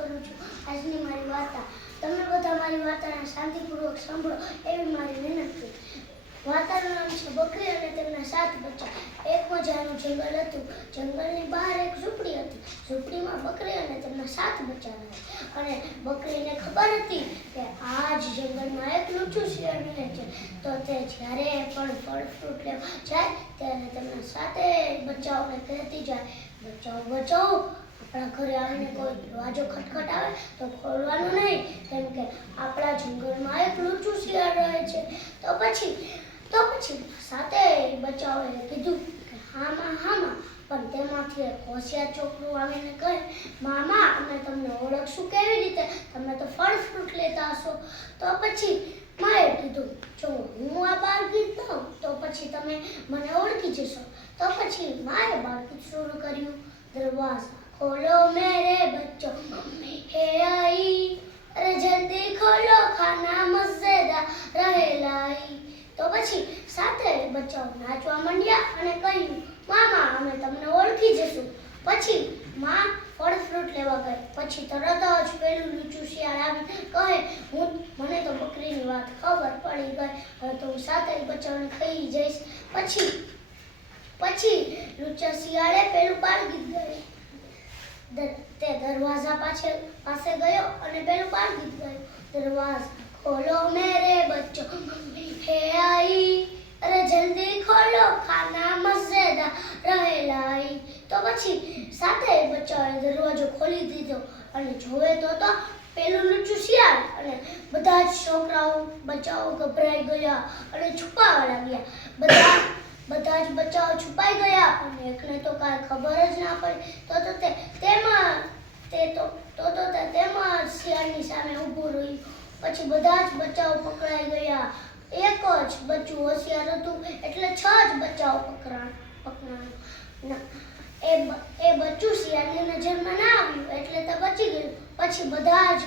કરું છું આજની મારી વાર્તા. તમે બધા મારી વાર્તાને શાંતિપૂર્વક સાંભળો એવી મારી વિનંતી. વાર્તાનું નામ છે બકરી અને તેમના 7 બચ્ચા. એક મજાનું જંગલ હતું. જંગલની બહાર એક ઝૂંપડી હતી. ઝૂંપડીમાં બકરી અને તેમના 7 બચ્ચા હતા. અને બકરીને ખબર હતી કે આ જ જંગલમાં એક લુચ્ચું શિયાળ રહે છે. તો તે જ્યારે પણ ફળ ફ્રૂટ લેવા જાય ત્યારે તેમના 7 બચ્ચાઓને કહેતી જાય, બચાવો બચાવો, આપણા ઘરે આવીને કોઈ દરવાજો ખટખટાવે તો ખોલવાનું નહીં, કેમ કે આપણા જંગલમાં એક લુચ્ચું શિયાળ રહે છે. તો પછી 7 બચ્ચાઓએ કીધું કે હામાં હામાં. પણ તેમાંથી એક હોશિયાર છોકરું આવીને કહે, મામા અમે તમને ઓળખશું કેવી રીતે? તમે તો ફળ ફ્રૂટ લેતા હશો. તો પછી માએ કીધું, જો હું આ બાળગીત ગાઉં તો પછી તમે મને ઓળખી જશો. તો પછી માએ બાળગીત શરૂ કર્યું. દરવાજા ખોલો મેરે બચ્ચો, મમ્મી હે આઈ, અરે જલ્દી ખોલો ખાના મજેદાર રહે लाई. તો પછી 7 બચ્ચાઓ નાચવા માંડ્યા અને કહ્યું, મામા અમે તમને ઓળખી જશું. પછી માં ફળ ફ્રૂટ લેવા ગઈ. પછી તરત જ પેલું લુચ્ચું શિયાળ આવી કહે, મને તો બકરીની વાત ખબર પડી ગઈ, હવે તો હું 7 બચ્ચાઓને ખાઈ જઈશ. પછી લુચ્ચા શિયાળે પેલું બાળગીત ગાયું. તે દરવાજા પાસે ગયો અને પેલું બાળગીત ગાયું. દરવાજા ખોલો મેરે બચ્ચો, મમ્મી હે આઈ, અરે જલ્દી ખોલો ખાના મજેદાર રહે लाई. તો પછી 7 બચ્ચાઓએ દરવાજો ખોલી દીધો અને જોવે તો પેલું લુચ્ચું શિયાળ. અને બધા જ બચ્ચાઓ ગભરાઈ ગયા અને છુપાવા લાગ્યા. બધા જ બચ્ચાઓ છુપાઈ ગયા અને એકને તો કાંઈ ખબર જ ના પડી. તેમાં શિયાળની સામે ઊભું રહ્યું. પછી બધા જ બચ્ચાઓ પકડાઈ ગયા. એક જ બચ્ચું હોશિયાર હતું એટલે 6 જ બચ્ચાઓ પકડાણા. એ બચ્ચું શિયાળની નજરમાં ના આવ્યું એટલે તે બચી ગયું. પછી બધા જ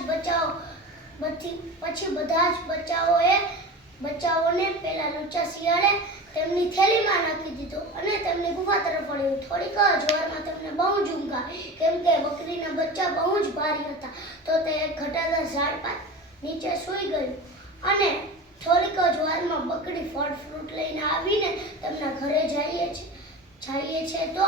બચ્ચાઓને પેલા લુચ્ચા શિયાળે તેમની થેલીમાં નાખી દીધો અને તેમની ગુફા તરફ વળ્યું. થોડીક જ વારમાં તેમને બહુ જ ઊંઘ આવી, કેમ કે બકરીના બચ્ચા બહુ જ ભારી હતા. તો તે એક ઘટાદાર ઝાડ નીચે સૂઈ ગયું. અને થોડીક જ વારમાં બકરી ફળ ફ્રૂટ લઈને આવીને તેમના ઘરે જાય છે તો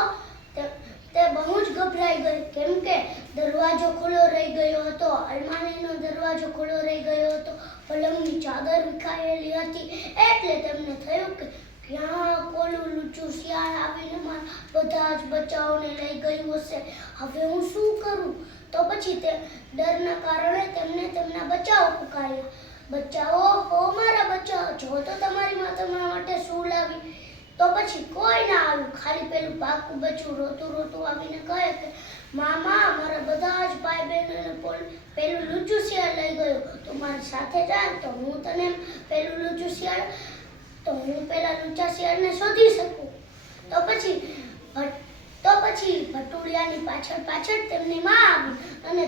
તે બહુ જ ગભરાઈ ગઈ, કેમ કે દરવાજો ખુલ્લો રહી ગયો હતો. અલમારીનો દરવાજો ખુલ્લો રહી ગયો હતો. પલંગની ચાદર વિખાયેલી હતી. એટલે તેમને થયું કે ક્યાં કોલું લુચ્ચું શિયાળ આવીને મારા બધા જ બચ્ચાઓને લઈ ગયું હશે. હવે હું શું કરું? તો પછી તે ડરના કારણે તેમને તેમના બચ્ચાઓ પુકાર્યા. બચ્ચાઓ, ઓ મારા બચ્ચાઓ, જો તો તમારી મા તમારા માટે શું લાવી. તો પછી કોઈ ના આવ્યું. ખાલી પેલું પાકું બચ્ચું રોતું આવીને કહે કે મામા મારા બધા જ ભાઈ બહેનોને પેલું લુચ્ચું શિયાળ લઈ ગયો. તું મારી સાથે જા તો હું તને પેલું લુચ્ચું શિયાળ પેલા લુચ્ચા શિયાળને શોધી શકું. તો પછી ભટુડિયાની પાછળ તેમની માં આવી અને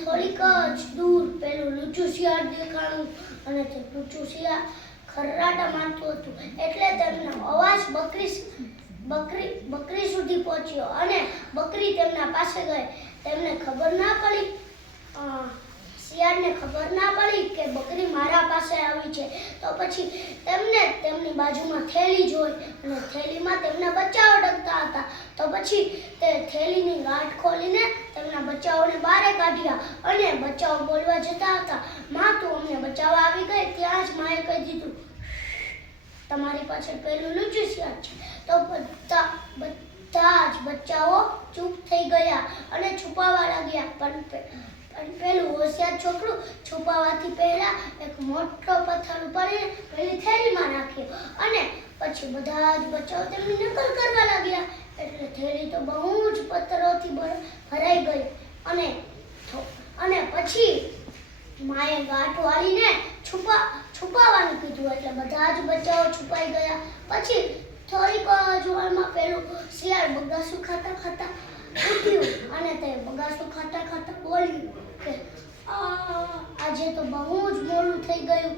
થોડીક જ દૂર પેલું લુચ્ચું શિયાળ દેખાણું. અને તે લુચ્ચું શિયાળ ખર્રાટા મારતું હતું. એટલે તેમનો અવાજ બકરી સુધી પહોંચ્યો અને બકરી તેમના પાસે ગઈ. શિયાળને ખબર ના પડી કે બકરી મારા પાસે આવી છે. તો પછી તેમને તેમની બાજુમાં થેલી જોઈ અને થેલીમાં તેમના બચ્ચાઓ ડગતા હતા. તો પછી તે થેલીની ગાંઠ ખોલીને તેમના બચ્ચાઓને બહાર કાઢ્યા અને બચ્ચાઓ બોલવા જતા હતા, માં તું અમને બચાવવા આવી ગઈ. ત્યાં જ માએ કહી દીધું, તમારી પાછળ પેલું લુચ્ચું શિયાળ છે. તો બધા જ બચ્ચાઓ ચૂપ થઈ ગયા અને છુપાવા લાગ્યા. પણ પેલું હોશિયાર છોકરું છુપાવાથી પહેલા એક મોટો પથ્થર ઉપાડીને પેલી થેલીમાં નાખ્યો અને પછી બધા જ બચ્ચાઓ તેમની નકલ કરવા લાગ્યા. એટલે થેલી તો બહુ જ પથ્થરોથી ભરાઈ ગઈ. અને પછી માએ ગાંઠ વાળીને છુપાવવાનું કીધું એટલે બધા જ બચ્ચાઓ છુપાઈ ગયા. પછી થોડીક જ વારમાં પેલું શિયાળ બગાસું ખાતા ઉઠ્યું અને તે બગાસું ખાતા બોલ્યું કે આજે તો બહુ જ મોડું થઈ ગયું.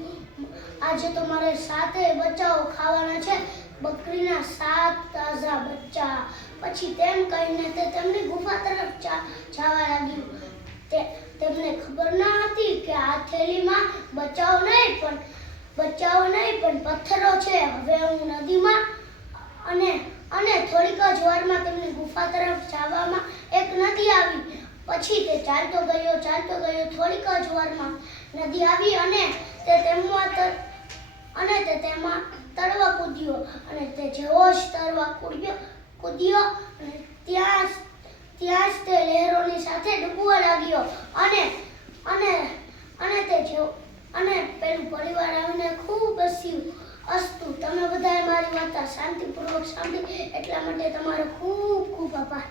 આજે તો મારે 7 બચ્ચાઓ ખાવાના છે. બકરીના 7 તાજા બચ્ચા. પછી તેમ કહીને તે તેમની ગુફા તરફ જવા લાગ્યું. તેમને ખબર ન હતી કે આ થેલીમાં બચાવ નહીં પણ પથ્થરો છે. હવે હું નદીમાં અને થોડીક જ વારમાં તેમની ગુફા તરફ જવામાં એક નદી આવી. પછી તે ચાલતો ગયો. થોડીક જ વારમાં નદી આવી અને તે તેમાં તરવા કૂદ્યો. અને તે જેવો જ તરવા કૂદ્યો અને ત્યાં જ તે લહેરોની સાથે ડૂબવા લાગ્યો. અને પેલું પરિવાર આવીને ખૂબ હસ્યું. અસ્તુ, તમે બધાએ મારી વાર્તા શાંતિપૂર્વક સાંભળી એટલા માટે તમારો ખૂબ ખૂબ આભાર.